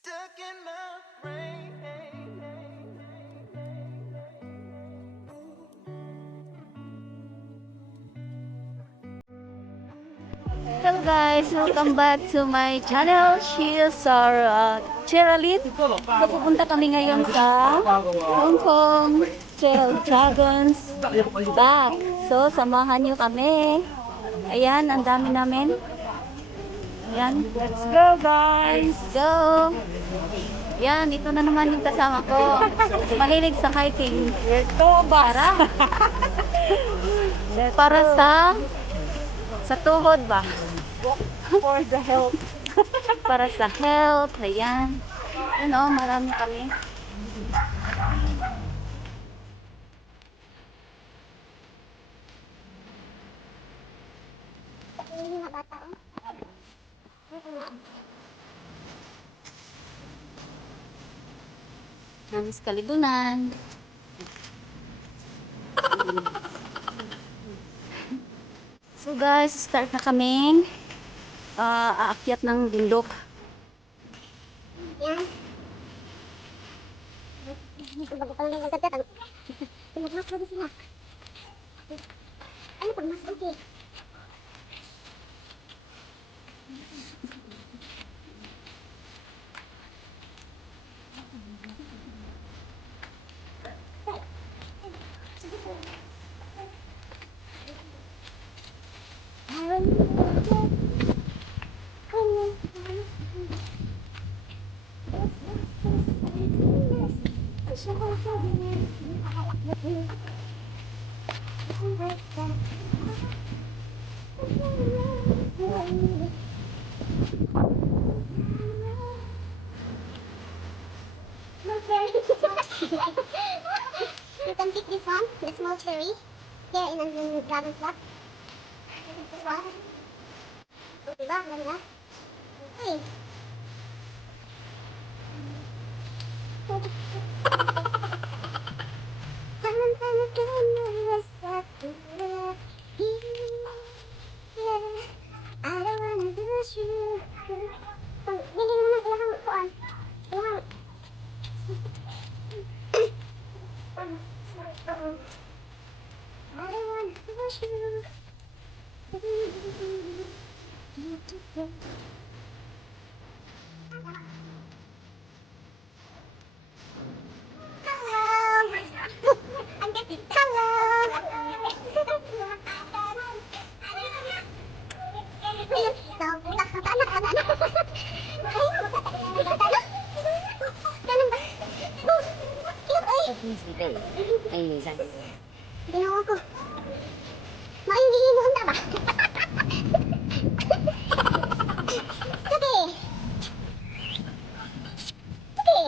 Stuck in my brain. Hello guys, welcome back to my channel. She's our Cheerlead. Pupunta kami ngayon sa Hong Kong Trail Dragons Back. So, samahan nyo kami. Ayan, ang dami namin. Ayan, let's go guys! Go! Ayan, ito na naman yung kasama ko. Mahilig sa hiking. Para? Para sa tuhod ba? For the health. Para sa health, ayan. Ano, marami kami. Namis Kaligunan. So guys, start na kaming aakyat ng bundok. Yan. Bago pa lang nagtatang. Pinagmas na sila. Ano pag mas okay? You can pick this one, the small cherry, here in the dragon flap. This one. Diba? Ganda. Hey. I don't wanna lose you. Bili mo na ilang kuan. Ilang. I don't wanna lose you. Hello. I'm getting Ginawa ko. Maingihin mo ba? Sige. Sige.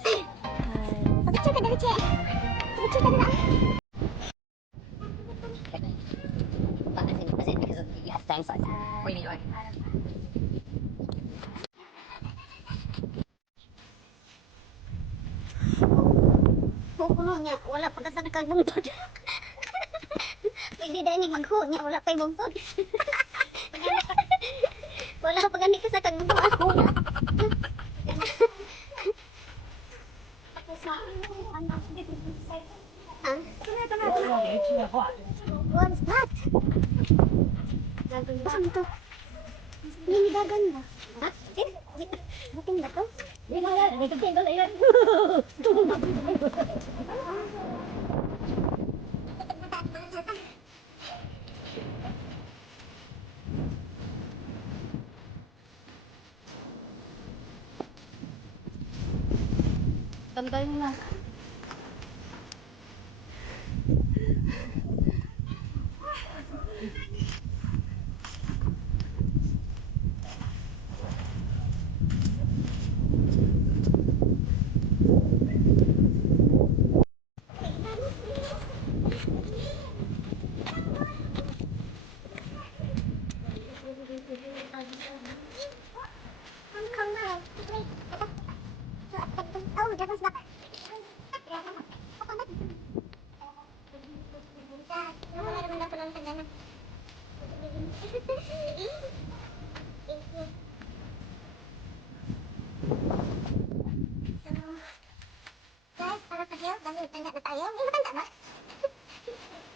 Sige. Pagkacil ka dari Cik. Pagkacil ka dari. Pupuno niya, wala pa ka sa nakagbungtod. Pwede dahil magho niya, wala pa'y bungtod. Wala pa gani ka sa kagbungtod. Ako na. What's that? Saan to? Hindi dagan ba? Ha? Buting ba to? Buting ba yan? Tandaan na. Oh, that was not. Thank you. So, guys, para sa health, dahil tanda na tayo. May matanda ba?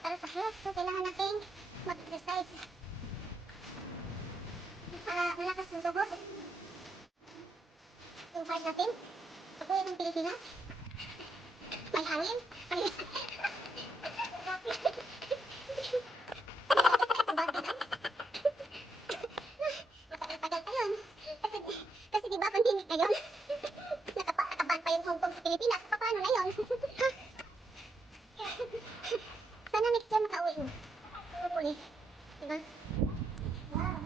Para sa health, so kailangan natin mag-exercise. Para malakas yung dugo. Yung heart natin. Pag uwi ng Pilipinas, may hangin. Matagal-tagal pa yun. Kasi di ba pandemic na yun? Nakaban pa yung Hong Kong sa Pilipinas. Paano na yun? Sana next year makauwi mo. Hopefully. Diba? Wow.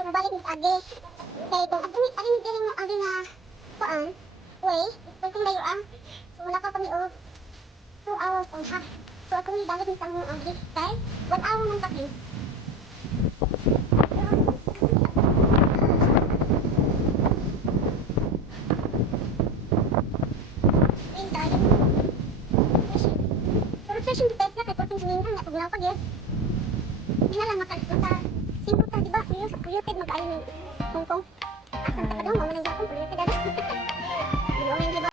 So, mabalik mo agi. Kaya kung ang dili mo agi nga, kuan, way, kung layo ang, so wala ka kami o, 2 hours and half. So, ako may balik mo sa mong agi. Kaya, 1 hour mong takin. Ayun tayo. Pero session depends na kay Porting Sumingan na tugnaw pag yun. Hindi na lang makalita. Simple ta, di ba? Polluted mag-ayon ng Hong Kong. Asan ka daw? Mamanang Japon, polluted agad. Di ba, di ba?